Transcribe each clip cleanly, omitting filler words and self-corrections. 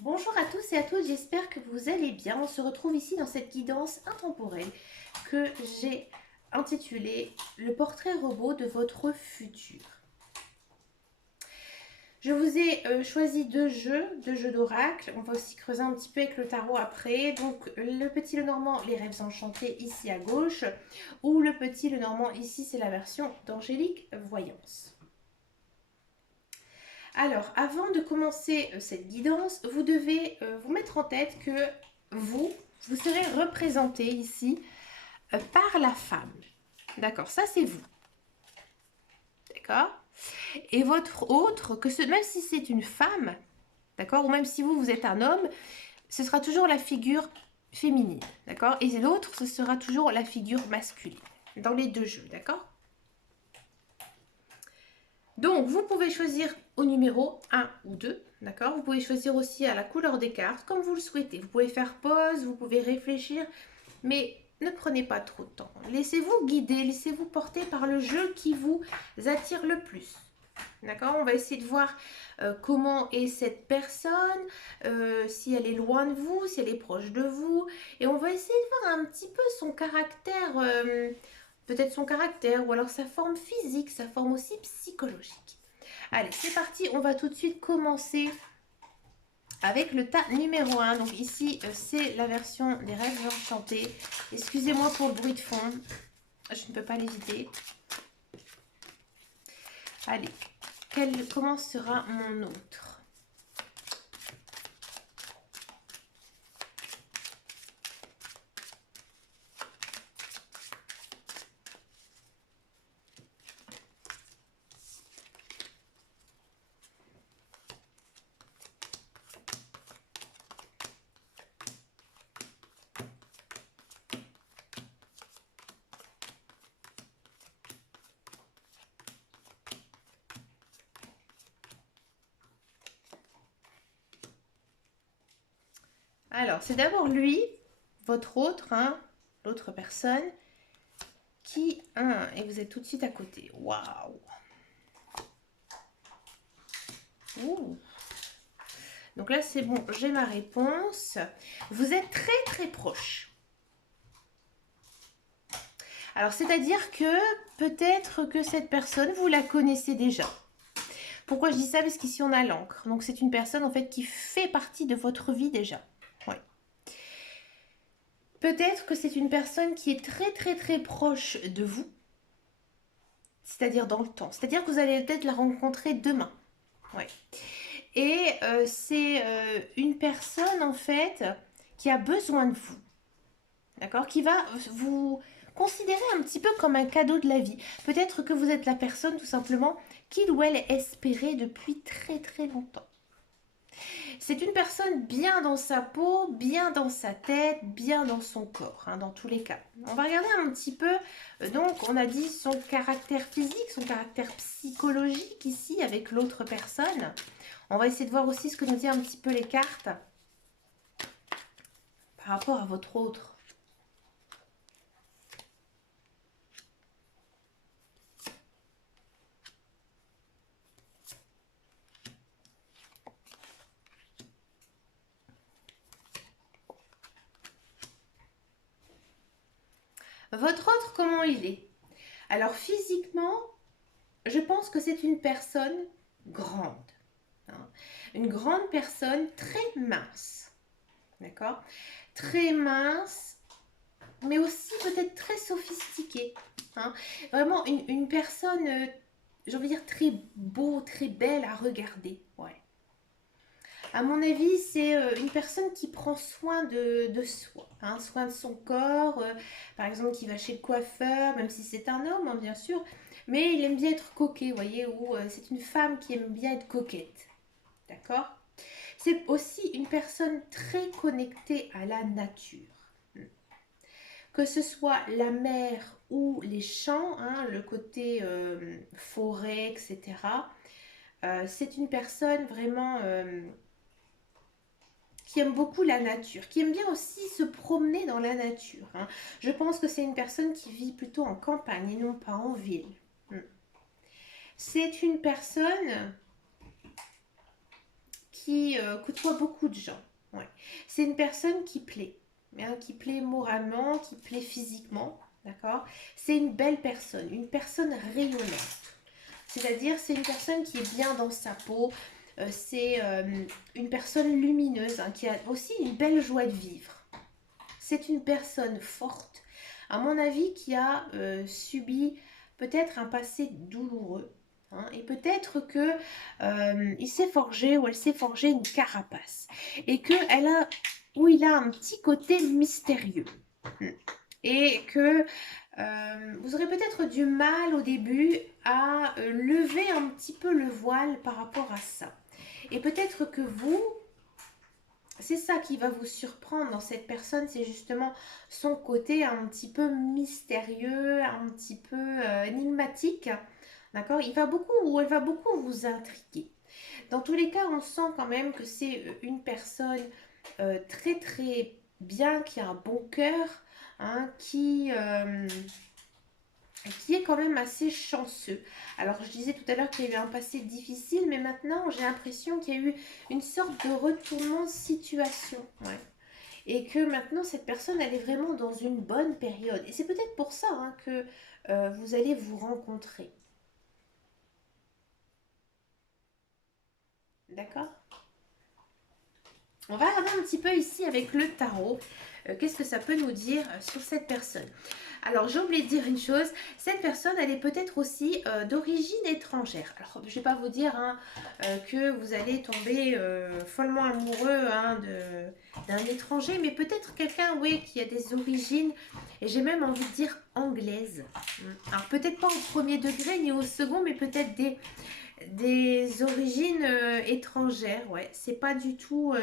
Bonjour à tous et à toutes, j'espère que vous allez bien. On se retrouve ici dans cette guidance intemporelle que j'ai intitulée Le portrait robot de votre futur. Je vous ai choisi deux jeux d'oracle. On va aussi creuser un petit peu avec le tarot après. Donc le petit Lenormand, les rêves enchantés ici à gauche, ou le petit Lenormand ici, c'est la version d'Angélique Voyance. Alors, avant de commencer cette guidance, vous devez vous mettre en tête que vous serez représenté ici par la femme. D'accord, ça c'est vous. D'accord. Et votre autre, même si c'est une femme, d'accord, ou même si vous êtes un homme, ce sera toujours la figure féminine. D'accord. Et l'autre, ce sera toujours la figure masculine. Dans les deux jeux, d'accord. Donc, vous pouvez choisir au numéro 1 ou 2, d'accord. Vous pouvez choisir aussi à la couleur des cartes, comme vous le souhaitez. Vous pouvez faire pause, vous pouvez réfléchir, mais ne prenez pas trop de temps. Laissez-vous guider, laissez-vous porter par le jeu qui vous attire le plus. D'accord. On va essayer de voir comment est cette personne, si elle est loin de vous, si elle est proche de vous. Et on va essayer de voir un petit peu son caractère, peut-être son caractère, ou alors sa forme physique, sa forme aussi psychologique. Allez, c'est parti, on va tout de suite commencer avec le tas numéro 1. Donc ici, c'est la version des rêves enchantés. Excusez-moi pour le bruit de fond, je ne peux pas l'éviter. Allez, comment sera mon autre? Alors, c'est d'abord lui, votre autre, hein, l'autre personne, qui, et vous êtes tout de suite à côté. Waouh! Ouh. Donc là, c'est bon, j'ai ma réponse. Vous êtes très très proche. Alors, c'est-à-dire que peut-être que cette personne, vous la connaissez déjà. Pourquoi je dis ça? Parce qu'ici, on a l'encre. Donc, c'est une personne, en fait, qui fait partie de votre vie déjà. Ouais. Peut-être que c'est une personne qui est très, très, très proche de vous. C'est-à-dire dans le temps. C'est-à-dire que vous allez peut-être la rencontrer demain. Ouais. Et c'est une personne, en fait, qui a besoin de vous. D'accord. Qui va vous considérer un petit peu comme un cadeau de la vie. Peut-être que vous êtes la personne, tout simplement, qu'il ou elle espérait depuis très, très longtemps. C'est une personne bien dans sa peau, bien dans sa tête, bien dans son corps, hein, dans tous les cas. On va regarder un petit peu, donc on a dit son caractère physique, son caractère psychologique ici avec l'autre personne. On va essayer de voir aussi ce que nous disent un petit peu les cartes par rapport à votre autre. Votre autre, comment il est? Alors physiquement, je pense que c'est une personne grande. Hein, une grande personne très mince. D'accord? Très mince, mais aussi peut-être très sophistiquée. Hein, vraiment une personne, j'ai envie de dire, très beau, très belle à regarder. Ouais. À mon avis, c'est une personne qui prend soin de soi, hein, soin de son corps, par exemple qui va chez le coiffeur, même si c'est un homme, hein, bien sûr, mais il aime bien être coquet, vous voyez, ou c'est une femme qui aime bien être coquette, d'accord. C'est aussi une personne très connectée à la nature. Que ce soit la mer ou les champs, hein, le côté forêt, etc. C'est une personne vraiment qui aime beaucoup la nature, qui aime bien aussi se promener dans la nature. Hein. Je pense que c'est une personne qui vit plutôt en campagne et non pas en ville. C'est une personne qui côtoie beaucoup de gens. Ouais. C'est une personne qui plaît moralement, qui plaît physiquement. D'accord? C'est une belle personne, une personne rayonnante. C'est-à-dire, c'est une personne qui est bien dans sa peau. C'est une personne lumineuse, hein, qui a aussi une belle joie de vivre. C'est une personne forte, à mon avis, qui a subi peut-être un passé douloureux. Hein, et peut-être que il s'est forgé ou elle s'est forgé une carapace. Et que elle a, où il a un petit côté mystérieux. Et que vous aurez peut-être du mal au début à lever un petit peu le voile par rapport à ça. Et peut-être que vous, c'est ça qui va vous surprendre dans cette personne, c'est justement son côté un petit peu mystérieux, un petit peu énigmatique. D'accord? Il va beaucoup ou elle va beaucoup vous intriguer. Dans tous les cas, on sent quand même que c'est une personne très très bien, qui a un bon cœur, hein, qui est quand même assez chanceux. Alors, je disais tout à l'heure qu'il y a eu un passé difficile, mais maintenant, j'ai l'impression qu'il y a eu une sorte de retournement de situation. Ouais. Et que maintenant, cette personne, elle est vraiment dans une bonne période. Et c'est peut-être pour ça, hein, que vous allez vous rencontrer. D'accord? On va regarder un petit peu ici avec le tarot. Qu'est-ce que ça peut nous dire sur cette personne? Alors, j'ai oublié de dire une chose, cette personne, elle est peut-être aussi d'origine étrangère. Alors, je ne vais pas vous dire, hein, que vous allez tomber follement amoureux, hein, d'un étranger, mais peut-être quelqu'un, oui, qui a des origines, et j'ai même envie de dire anglaises. Alors, peut-être pas au premier degré ni au second, mais peut-être des origines étrangères. Ouais, c'est pas du tout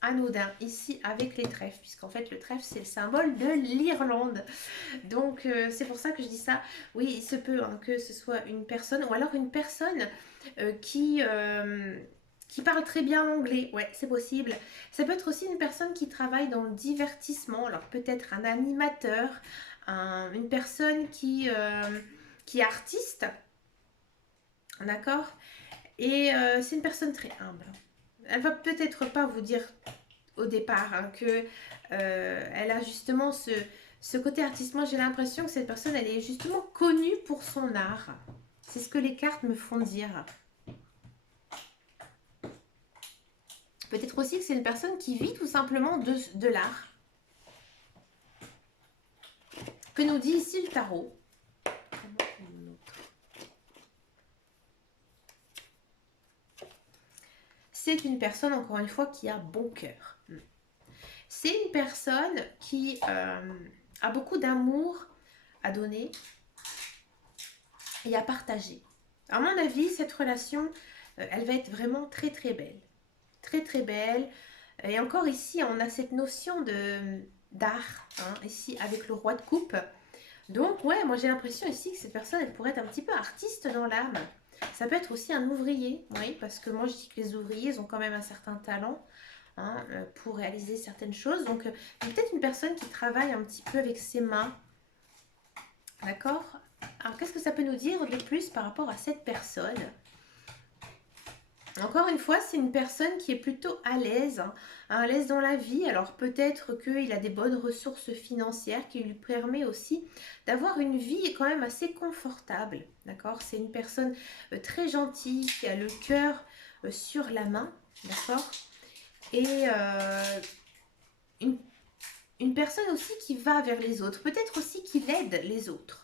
anodin ici avec les trèfles, puisqu'en fait le trèfle c'est le symbole de l'Irlande. Donc c'est pour ça que je dis ça. Oui, il se peut, hein, que ce soit une personne, ou alors une personne qui parle très bien anglais. Ouais, c'est possible. Ça peut être aussi une personne qui travaille dans le divertissement. Alors peut-être un animateur, une personne qui est artiste. D'accord? Et c'est une personne très humble. Elle va peut-être pas vous dire au départ, hein, que elle a justement ce côté artiste. Moi, j'ai l'impression que cette personne, elle est justement connue pour son art. C'est ce que les cartes me font dire. Peut-être aussi que c'est une personne qui vit tout simplement de l'art. Que nous dit ici le tarot? C'est une personne, encore une fois, qui a bon cœur. C'est une personne qui a beaucoup d'amour à donner et à partager. À mon avis, cette relation, elle va être vraiment très très belle. Très très belle. Et encore ici, on a cette notion d'art, hein, ici avec le roi de coupe. Donc ouais, moi j'ai l'impression ici que cette personne, elle pourrait être un petit peu artiste dans l'âme. Ça peut être aussi un ouvrier, oui, parce que moi je dis que les ouvriers, ils ont quand même un certain talent, hein, pour réaliser certaines choses. Donc peut-être une personne qui travaille un petit peu avec ses mains. D'accord? Alors qu'est-ce que ça peut nous dire de plus par rapport à cette personne? Encore une fois, c'est une personne qui est plutôt à l'aise, hein, à l'aise dans la vie. Alors peut-être qu'il a des bonnes ressources financières qui lui permet aussi d'avoir une vie quand même assez confortable. D'accord? C'est une personne très gentille, qui a le cœur sur la main. D'accord? Et une, une personne aussi qui va vers les autres. Peut-être aussi qu'il aide les autres.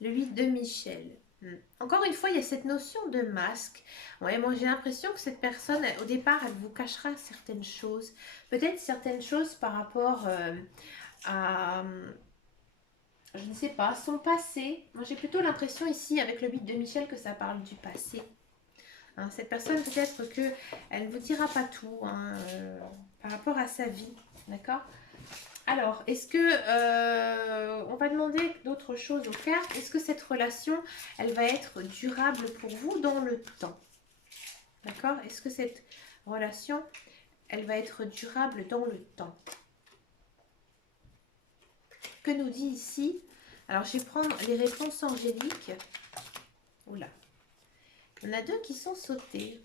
Le 8 de Michel. Encore une fois, il y a cette notion de masque. Ouais, moi j'ai l'impression que cette personne, au départ, elle vous cachera certaines choses. Peut-être certaines choses par rapport à, je ne sais pas, son passé. Moi j'ai plutôt l'impression ici, avec le 8 de Michel, que ça parle du passé. Hein, cette personne, peut-être qu'elle ne vous dira pas tout, hein, par rapport à sa vie. D'accord? Alors, est-ce que on va demander d'autres choses aux cartes? Est-ce que cette relation, elle va être durable pour vous dans le temps? D'accord? Est-ce que cette relation, elle va être durable dans le temps? Que nous dit ici Alors, je vais prendre les réponses angéliques. Oula. Il y en a deux qui sont sautées.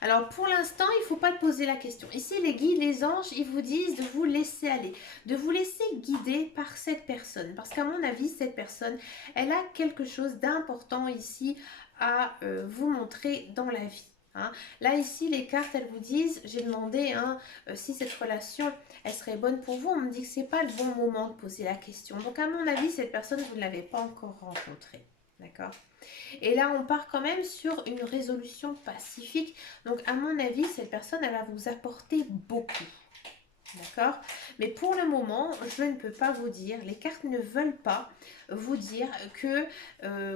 Alors, pour l'instant, il ne faut pas poser la question. Ici, les guides, les anges, ils vous disent de vous laisser aller, de vous laisser guider par cette personne. Parce qu'à mon avis, cette personne, elle a quelque chose d'important ici à vous montrer dans la vie. Hein. Là, ici, les cartes, elles vous disent, j'ai demandé hein, si cette relation, elle serait bonne pour vous. On me dit que ce n'est pas le bon moment de poser la question. Donc, à mon avis, cette personne, vous ne l'avez pas encore rencontrée. D'accord? Et là, on part quand même sur une résolution pacifique. Donc, à mon avis, cette personne, elle va vous apporter beaucoup. D'accord? Mais pour le moment, je ne peux pas vous dire, les cartes ne veulent pas vous dire que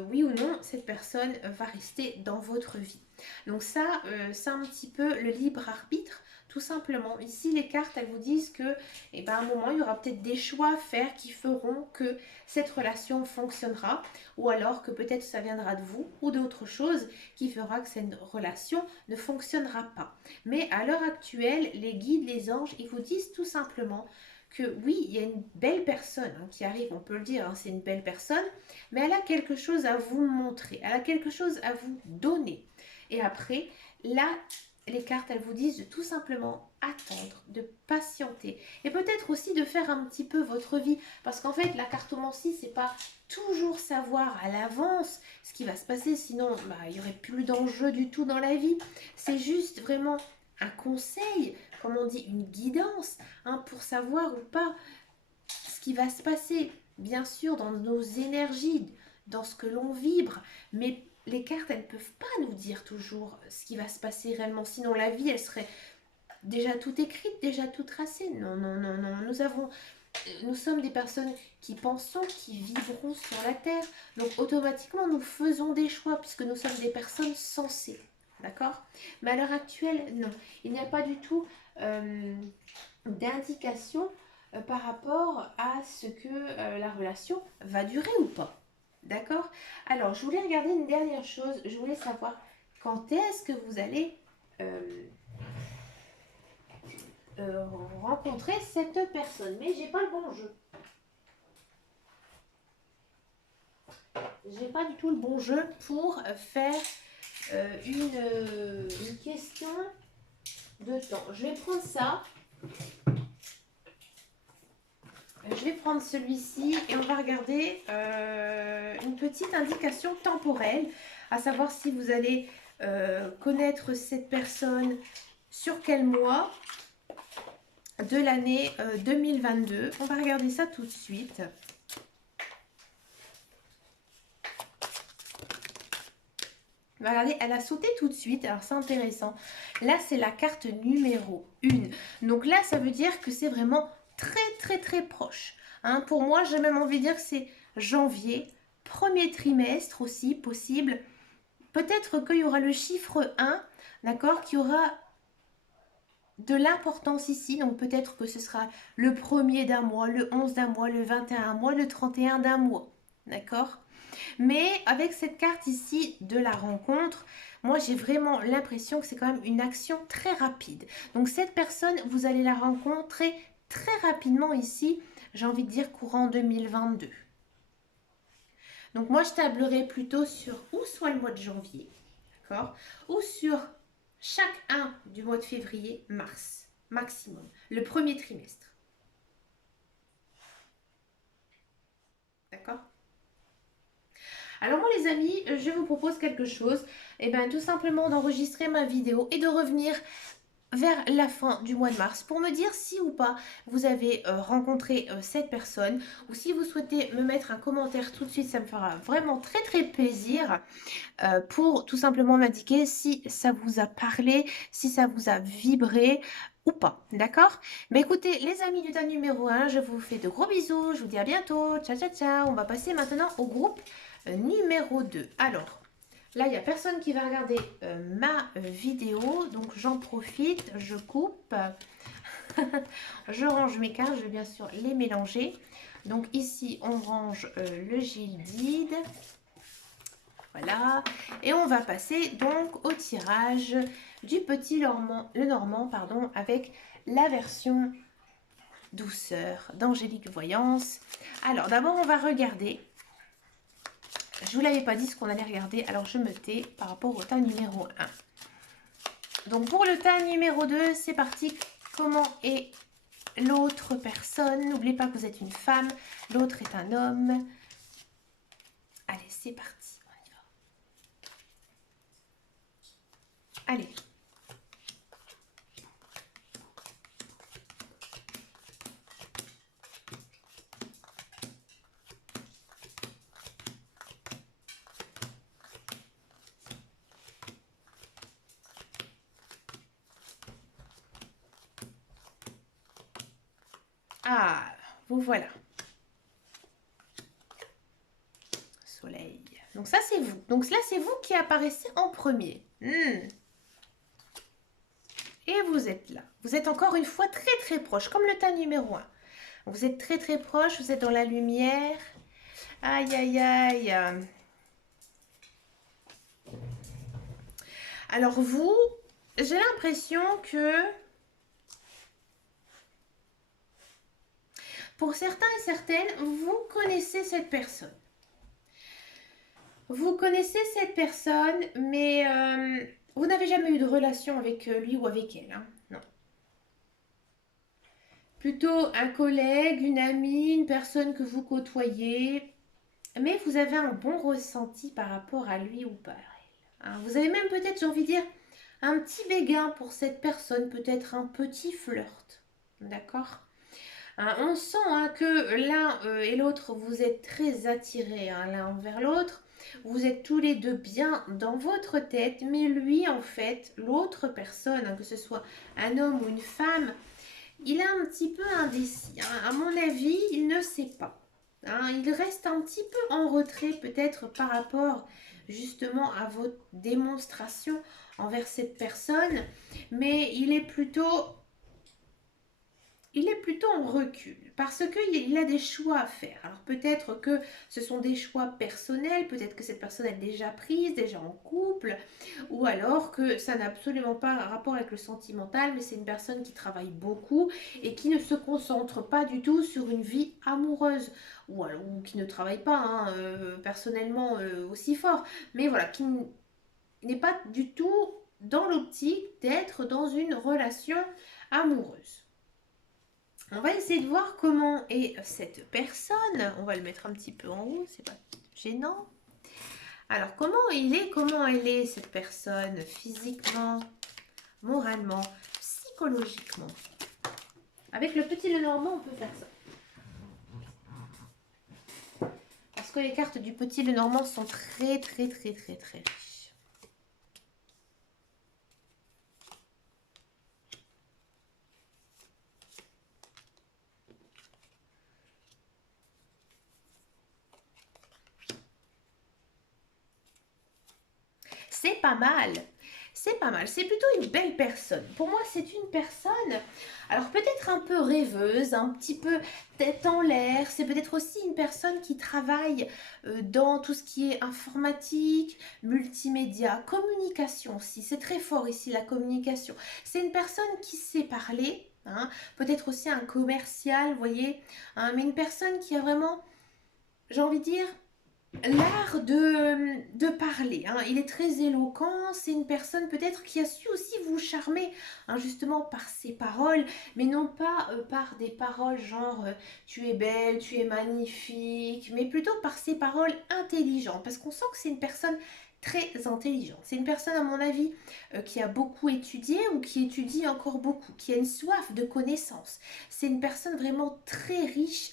oui ou non, cette personne va rester dans votre vie. Donc ça, c'est un petit peu le libre arbitre, tout simplement. Ici, les cartes, elles vous disent que, eh ben, à un moment, il y aura peut-être des choix à faire qui feront que cette relation fonctionnera, ou alors que peut-être ça viendra de vous, ou d'autres choses qui fera que cette relation ne fonctionnera pas. Mais à l'heure actuelle, les guides, les anges, ils vous disent tout simplement que oui, il y a une belle personne hein, qui arrive, on peut le dire, hein, c'est une belle personne, mais elle a quelque chose à vous montrer, elle a quelque chose à vous donner. Et après, là, les cartes, elles vous disent de tout simplement attendre, de patienter. Et peut-être aussi de faire un petit peu votre vie. Parce qu'en fait, la cartomancie, c'est pas toujours savoir à l'avance ce qui va se passer. Sinon, bah, il n'y aurait plus d'enjeu du tout dans la vie. C'est juste vraiment un conseil, comme on dit, une guidance, hein, pour savoir ou pas ce qui va se passer. Bien sûr, dans nos énergies, dans ce que l'on vibre, mais les cartes, elles ne peuvent pas nous dire toujours ce qui va se passer réellement. Sinon, la vie, elle serait déjà tout écrite, déjà tout tracée. Non, non, non, non. Nous sommes des personnes qui pensons, qui vivront sur la Terre. Donc, automatiquement, nous faisons des choix puisque nous sommes des personnes sensées. D'accord? Mais à l'heure actuelle, non. Il n'y a pas du tout d'indication par rapport à ce que la relation va durer ou pas. D'accord? Alors, je voulais regarder une dernière chose. Je voulais savoir quand est-ce que vous allez rencontrer cette personne. Mais j'ai pas le bon jeu. J'ai pas du tout le bon jeu pour faire une question de temps. Je vais prendre ça. Je vais prendre celui-ci et on va regarder une petite indication temporelle, à savoir si vous allez connaître cette personne sur quel mois de l'année 2022. On va regarder ça tout de suite. Regardez, elle a sauté tout de suite, alors c'est intéressant. Là, c'est la carte numéro 1. Donc là, ça veut dire que c'est vraiment très proche. Hein, pour moi, j'ai même envie de dire que c'est janvier, premier trimestre aussi possible. Peut-être qu'il y aura le chiffre 1, d'accord, qui aura de l'importance ici. Donc peut-être que ce sera le 1er d'un mois, le 11 d'un mois, le 21 mois, le 31 d'un mois. D'accord ? Mais avec cette carte ici de la rencontre, moi j'ai vraiment l'impression que c'est quand même une action très rapide. Donc cette personne, vous allez la rencontrer très rapidement ici, j'ai envie de dire courant 2022. Donc moi je tablerai plutôt sur ou soit le mois de janvier, d'accord, ou sur chaque 1 du mois de février, mars, maximum, le premier trimestre. D'accord ? Alors moi les amis, je vous propose quelque chose, et bien tout simplement d'enregistrer ma vidéo et de revenir vers la fin du mois de mars pour me dire si ou pas vous avez rencontré cette personne, ou si vous souhaitez me mettre un commentaire tout de suite, ça me fera vraiment très plaisir pour tout simplement m'indiquer si ça vous a parlé, si ça vous a vibré ou pas, d'accord? Mais écoutez les amis du tas numéro 1, je vous fais de gros bisous, je vous dis à bientôt, ciao ciao ciao. On va passer maintenant au groupe numéro 2. Alors là, il n'y a personne qui va regarder ma vidéo, donc j'en profite, je coupe, je range mes cartes, je vais bien sûr les mélanger. Donc ici, on range le gildide. Voilà. Et on va passer donc au tirage du petit le Normand, pardon, avec la version douceur d'Angélique Voyance. Alors d'abord on va regarder. Je vous l'avais pas dit ce qu'on allait regarder, alors je me tais par rapport au tas numéro 1. Donc pour le tas numéro 2, c'est parti. Comment est l'autre personne? N'oubliez pas que vous êtes une femme, l'autre est un homme. Allez, c'est parti, on y va. Allez. Ah, vous voilà. Soleil. Donc ça, c'est vous. Donc là, c'est vous qui apparaissez en premier. Et vous êtes là. Vous êtes encore une fois très très proche, comme le tas numéro 1. Vous êtes très très proche, vous êtes dans la lumière. Aïe, aïe, aïe. Alors vous, j'ai l'impression que pour certains et certaines, vous connaissez cette personne. Vous connaissez cette personne, mais vous n'avez jamais eu de relation avec lui ou avec elle. Hein? Non. Plutôt un collègue, une amie, une personne que vous côtoyez, mais vous avez un bon ressenti par rapport à lui ou par elle. Hein? Vous avez même peut-être, j'ai envie de dire, un petit béguin pour cette personne, peut-être un petit flirt. D'accord? Hein, on sent hein, que l'un et l'autre, vous êtes très attirés hein, l'un envers l'autre. Vous êtes tous les deux bien dans votre tête, mais lui, en fait, l'autre personne, hein, que ce soit un homme ou une femme, il est un petit peu indécis. Hein. À mon avis, il ne sait pas. Hein. Il reste un petit peu en retrait, peut-être par rapport justement à votre démonstration envers cette personne, mais il est plutôt en recul parce qu'il a des choix à faire. Alors peut-être que ce sont des choix personnels, peut-être que cette personne est déjà prise, déjà en couple, ou alors que ça n'a absolument pas un rapport avec le sentimental, mais c'est une personne qui travaille beaucoup et qui ne se concentre pas du tout sur une vie amoureuse, ou, alors, ou qui ne travaille pas hein, personnellement aussi fort, mais voilà, qui n'est pas du tout dans l'optique d'être dans une relation amoureuse. On va essayer de voir comment est cette personne. On va le mettre un petit peu en haut, c'est pas gênant. Alors, comment elle est cette personne physiquement, moralement, psychologiquement. Avec le petit Lenormand, on peut faire ça. Parce que les cartes du petit Lenormand sont très, très, très, très, très riches. C'est pas mal. C'est pas mal. C'est plutôt une belle personne. Pour moi, c'est une personne, alors peut-être un peu rêveuse, un petit peu tête en l'air. C'est peut-être aussi une personne qui travaille dans tout ce qui est informatique, multimédia, communication aussi. C'est très fort ici, la communication. C'est une personne qui sait parler. Hein, peut-être aussi un commercial, vous voyez. Hein, mais une personne qui a vraiment, j'ai envie de dire, l'art de parler. Hein. Il est très éloquent, c'est une personne peut-être qui a su aussi vous charmer, hein, justement par ses paroles, mais non pas par des paroles genre tu es belle, tu es magnifique, mais plutôt par ses paroles intelligentes, parce qu'on sent que c'est une personne très intelligente. C'est une personne, à mon avis, qui a beaucoup étudié ou qui étudie encore beaucoup, qui a une soif de connaissances. C'est une personne vraiment très riche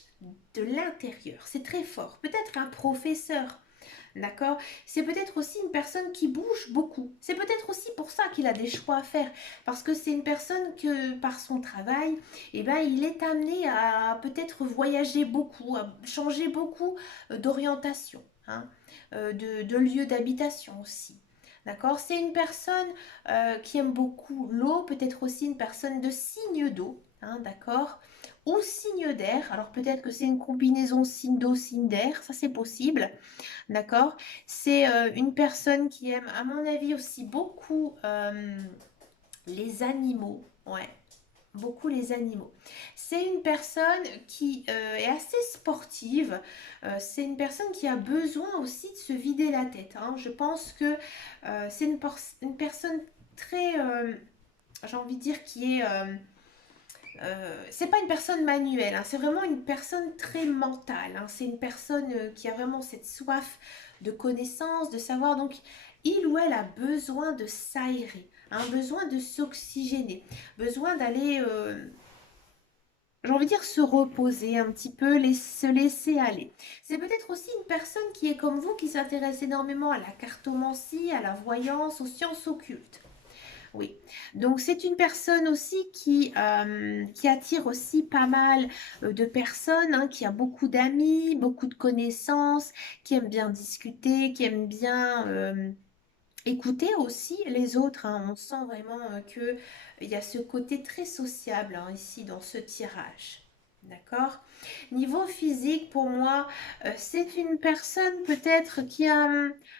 de l'intérieur. C'est très fort. Peut-être un professeur, d'accord? C'est peut-être aussi une personne qui bouge beaucoup. C'est peut-être aussi pour ça qu'il a des choix à faire. Parce que c'est une personne que, par son travail, eh ben, il est amené à peut-être voyager beaucoup, à changer beaucoup d'orientation, hein, de lieu d'habitation aussi. D'accord? C'est une personne qui aime beaucoup l'eau, peut-être aussi une personne de signe d'eau, hein, d'accord? ou signe d'air. Alors peut-être que c'est une combinaison signe d'eau, signe d'air, ça c'est possible, d'accord? C'est une personne qui aime, à mon avis, aussi beaucoup les animaux, ouais. Beaucoup les animaux. C'est une personne qui est assez sportive. C'est une personne qui a besoin aussi de se vider la tête, hein. Je pense que c'est une personne très, j'ai envie de dire, qui est c'est pas une personne manuelle, hein, c'est vraiment une personne très mentale, hein. C'est une personne qui a vraiment cette soif de connaissance, de savoir. Donc, il ou elle a besoin de s'aérer, hein, besoin de s'oxygéner, besoin d'aller, j'ai envie de dire, se reposer un petit peu, se laisser aller. C'est peut-être aussi une personne qui est comme vous, qui s'intéresse énormément à la cartomancie, à la voyance, aux sciences occultes. Oui, donc c'est une personne aussi qui attire aussi pas mal de personnes, hein, qui a beaucoup d'amis, beaucoup de connaissances, qui aime bien discuter, qui aime bien écouter aussi les autres, hein. On sent vraiment que il y a ce côté très sociable, hein, ici dans ce tirage. D'accord? Niveau physique, pour moi, c'est une personne peut-être qui a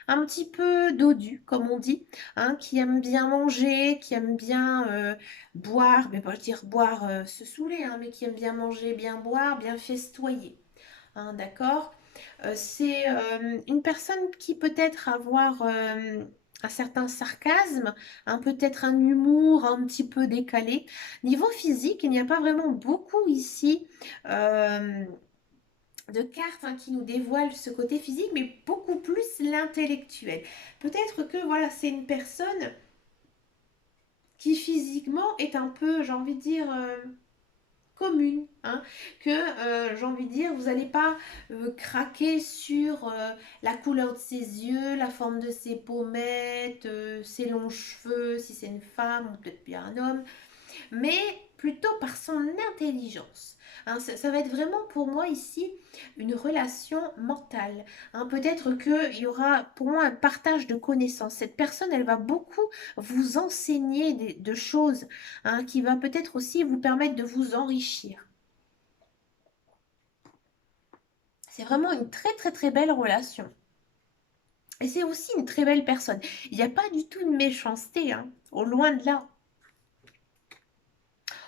un petit peu dodu, comme on dit, hein, qui aime bien manger, qui aime bien boire, mais pas dire boire, se saouler, hein, mais qui aime bien manger, bien boire, bien festoyer, hein, d'accord? C'est une personne qui peut-être avoir un certain sarcasme, peut-être un humour un petit peu décalé. Niveau physique, il n'y a pas vraiment beaucoup ici euh, de cartes, hein, qui nous dévoilent ce côté physique, mais beaucoup plus l'intellectuel. Peut-être que voilà, c'est une personne qui physiquement est un peu, j'ai envie de dire, commune, hein, que j'ai envie de dire, vous n'allez pas craquer sur la couleur de ses yeux, la forme de ses pommettes, ses longs cheveux, si c'est une femme ou peut-être bien un homme, mais plutôt par son intelligence, hein. Ça va être vraiment pour moi ici une relation mentale, hein. Peut-être qu'il y aura pour moi un partage de connaissances. Cette personne, elle va beaucoup vous enseigner de choses, hein, qui va peut-être aussi vous permettre de vous enrichir. C'est vraiment une très très très belle relation. Et c'est aussi une très belle personne. Il n'y a pas du tout de méchanceté, hein, au loin de là.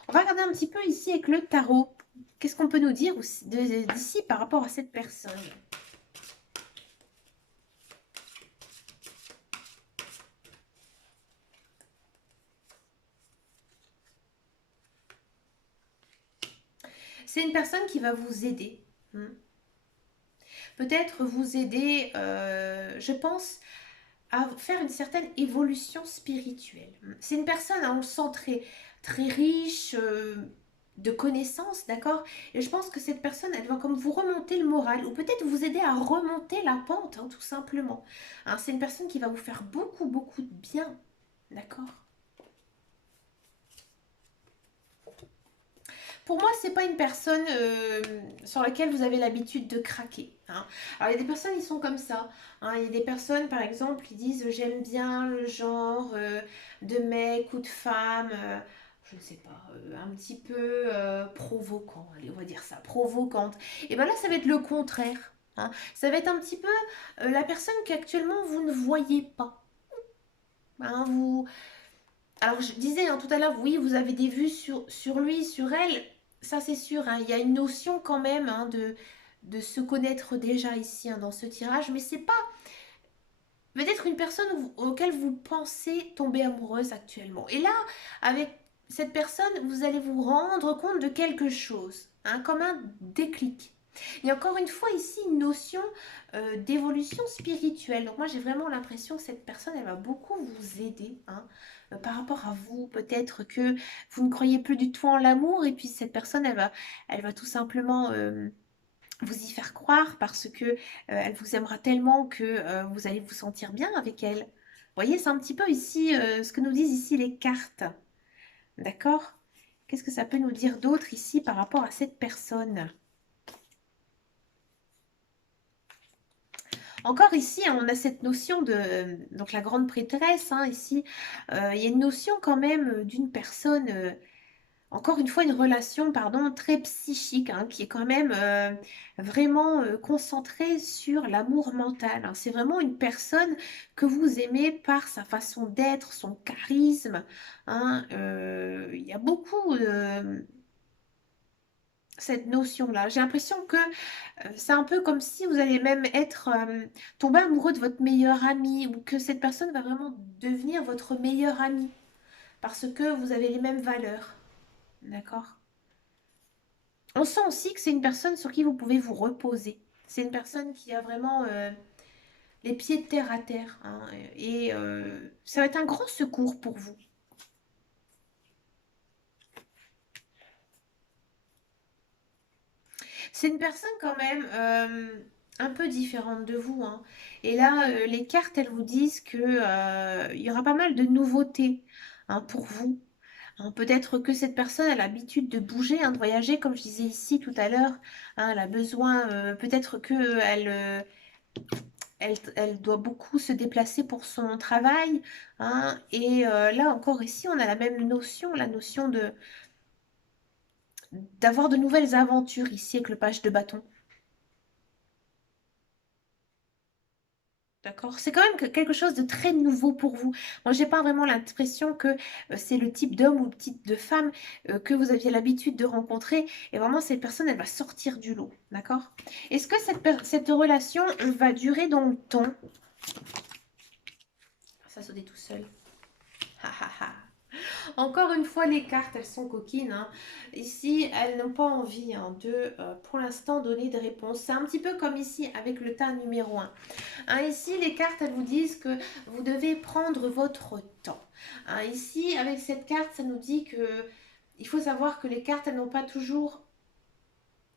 On va regarder un petit peu ici avec le tarot. Qu'est-ce qu'on peut nous dire d'ici par rapport à cette personne? C'est une personne qui va vous aider, hmm. Peut-être vous aider, je pense, à faire une certaine évolution spirituelle. C'est une personne, hein, on le sent très, très riche de connaissances, d'accord? Et je pense que cette personne, elle va comme vous remonter le moral, ou peut-être vous aider à remonter la pente, hein, tout simplement, hein. C'est une personne qui va vous faire beaucoup, beaucoup de bien, d'accord? Pour moi, c'est pas une personne sur laquelle vous avez l'habitude de craquer, hein. Alors, il y a des personnes, ils sont comme ça, hein. Il y a des personnes, par exemple, qui disent j'aime bien le genre de mec ou de femme, je ne sais pas, un petit peu provocant. Allez, on va dire ça, provocante. Et bien là, ça va être le contraire, hein. Ça va être un petit peu la personne qu'actuellement vous ne voyez pas, hein. Alors, je disais, hein, tout à l'heure, oui, vous avez des vues sur lui, sur elle, ça c'est sûr, hein. Il y a une notion quand même, hein, de se connaître déjà ici, hein, dans ce tirage, mais c'est pas peut-être une personne auquel vous pensez tomber amoureuse actuellement. Et là, avec cette personne, vous allez vous rendre compte de quelque chose, hein, comme un déclic. Il y a encore une fois ici une notion d'évolution spirituelle. Donc moi j'ai vraiment l'impression que cette personne, elle va beaucoup vous aider, hein, par rapport à vous. Peut-être que vous ne croyez plus du tout en l'amour et puis cette personne, elle va tout simplement vous y faire croire parce que elle vous aimera tellement que vous allez vous sentir bien avec elle. Vous voyez, c'est un petit peu ici ce que nous disent ici les cartes. D'accord? Qu'est-ce que ça peut nous dire d'autre ici par rapport à cette personne? Encore ici, hein, on a cette notion de donc la grande prêtresse, hein, ici, il y a une notion quand même d'une personne encore une fois, une relation, pardon, très psychique, hein, qui est quand même vraiment concentrée sur l'amour mental, hein. C'est vraiment une personne que vous aimez par sa façon d'être, son charisme, hein. Il y a beaucoup cette notion-là. J'ai l'impression que c'est un peu comme si vous allez même être tombé amoureux de votre meilleur ami ou que cette personne va vraiment devenir votre meilleur ami parce que vous avez les mêmes valeurs. D'accord? On sent aussi que c'est une personne sur qui vous pouvez vous reposer. C'est une personne qui a vraiment les pieds de terre à terre, hein, et ça va être un grand secours pour vous. C'est une personne quand même un peu différente de vous, hein. Et là, les cartes, elles vous disent que il y aura pas mal de nouveautés, hein, pour vous. Hein, peut-être que cette personne a l'habitude de bouger, hein, de voyager, comme je disais ici tout à l'heure. Hein, elle a besoin, peut-être que elle doit beaucoup se déplacer pour son travail, hein. Et là encore ici, on a la même notion, la notion de d'avoir de nouvelles aventures ici avec le page de bâton. D'accord? C'est quand même quelque chose de très nouveau pour vous. Moi, j'ai pas vraiment l'impression que c'est le type d'homme ou le type de femme que vous aviez l'habitude de rencontrer. Et vraiment, cette personne, elle va sortir du lot. D'accord? Est-ce que cette relation va durer dans le temps? Ça sautait tout seul. Ha, ha, ha. Encore une fois, les cartes, elles sont coquines, hein. Ici, elles n'ont pas envie, hein, de, pour l'instant, donner des réponses. C'est un petit peu comme ici avec le tas numéro un. Hein, ici, les cartes, elles vous disent que vous devez prendre votre temps. Hein, ici, avec cette carte, ça nous dit que il faut savoir que les cartes, elles n'ont pas toujours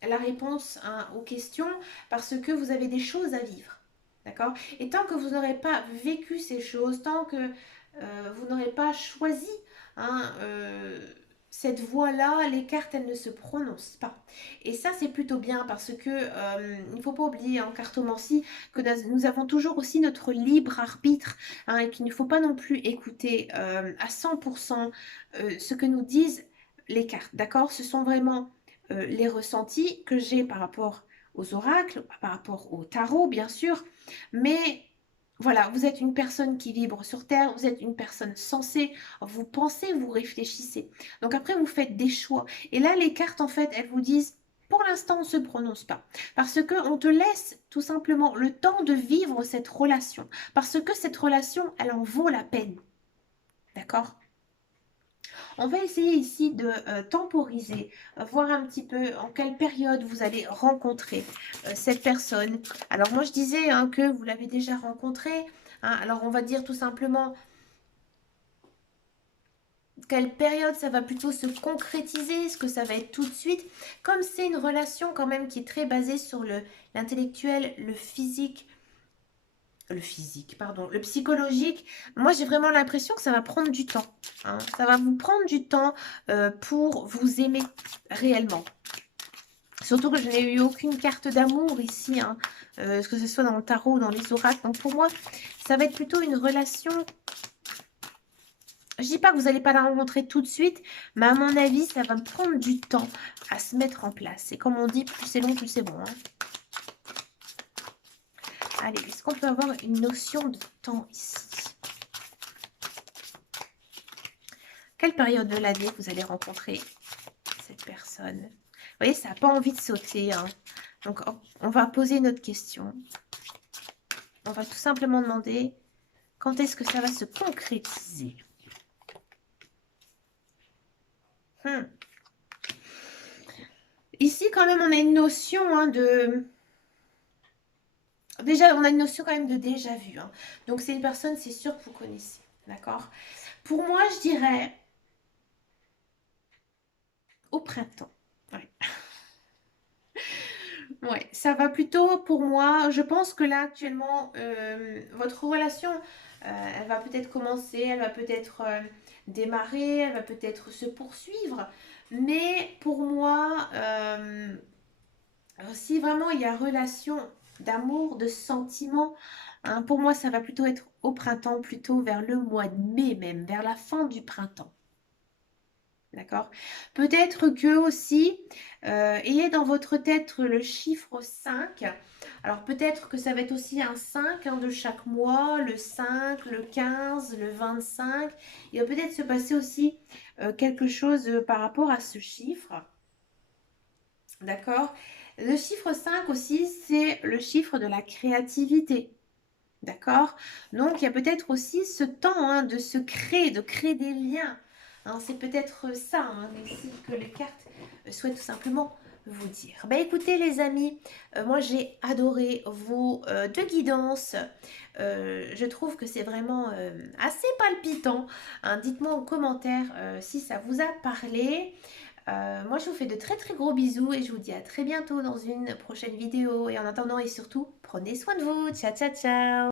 la réponse, hein, aux questions parce que vous avez des choses à vivre. D'accord? Et tant que vous n'aurez pas vécu ces choses, tant que vous n'aurez pas choisi, hein, cette voie-là, les cartes, elles ne se prononcent pas. Et ça, c'est plutôt bien parce que il ne faut pas oublier en cartomancie que nous avons toujours aussi notre libre arbitre, hein, et qu'il ne faut pas non plus écouter à 100% ce que nous disent les cartes. D'accord? Ce sont vraiment les ressentis que j'ai par rapport aux oracles, par rapport au tarot, bien sûr, mais voilà, vous êtes une personne qui vibre sur Terre, vous êtes une personne sensée, vous pensez, vous réfléchissez. Donc après, vous faites des choix. Et là, les cartes, en fait, elles vous disent, pour l'instant, on ne se prononce pas. Parce qu'on te laisse tout simplement le temps de vivre cette relation. Parce que cette relation, elle en vaut la peine. D'accord? On va essayer ici de temporiser, voir un petit peu en quelle période vous allez rencontrer cette personne. Alors moi je disais, hein, que vous l'avez déjà rencontré. Hein, alors on va dire tout simplement quelle période ça va plutôt se concrétiser, est-ce que ça va être tout de suite. Comme c'est une relation quand même qui est très basée sur l'intellectuel, le physique, pardon, le psychologique, moi j'ai vraiment l'impression que ça va prendre du temps, hein. Ça va vous prendre du temps pour vous aimer réellement. Surtout que je n'ai eu aucune carte d'amour ici, hein, que ce soit dans le tarot ou dans les oracles. Donc pour moi, ça va être plutôt une relation. Je dis pas que vous n'allez pas la rencontrer tout de suite, mais à mon avis, ça va prendre du temps à se mettre en place. Et comme on dit, plus c'est long, plus c'est bon, hein. Allez, est-ce qu'on peut avoir une notion de temps ici? Quelle période de l'année vous allez rencontrer cette personne? Vous voyez, ça n'a pas envie de sauter, hein. Donc, on va poser notre question. On va tout simplement demander quand est-ce que ça va se concrétiser. Ici, quand même, on a une notion, hein, de... Déjà, on a une notion quand même de déjà vu, hein. Donc, c'est une personne, c'est sûr que vous connaissez. D'accord? Pour moi, je dirais au printemps. Ouais. Ouais, ça va plutôt pour moi. Je pense que là, actuellement, votre relation, elle va peut-être commencer, elle va peut-être démarrer, elle va peut-être se poursuivre. Mais pour moi, si vraiment il y a relation d'amour, de sentiment, hein, pour moi, ça va plutôt être au printemps, plutôt vers le mois de mai même, vers la fin du printemps. D'accord? Peut-être que aussi, ayez dans votre tête le chiffre 5. Alors peut-être que ça va être aussi un 5 hein, de chaque mois, le 5, le 15, le 25. Il va peut-être se passer aussi quelque chose par rapport à ce chiffre. D'accord? Le chiffre 5 aussi, c'est le chiffre de la créativité. D'accord? Donc, il y a peut-être aussi ce temps hein, de créer des liens. Hein, c'est peut-être ça hein, aussi que les cartes souhaitent tout simplement vous dire. Bah écoutez les amis, moi j'ai adoré vos deux guidances. Je trouve que c'est vraiment assez palpitant. Hein. Dites-moi en commentaire si ça vous a parlé. Moi je vous fais de très très gros bisous et je vous dis à très bientôt dans une prochaine vidéo. Et en attendant et surtout, prenez soin de vous. Ciao ciao ciao.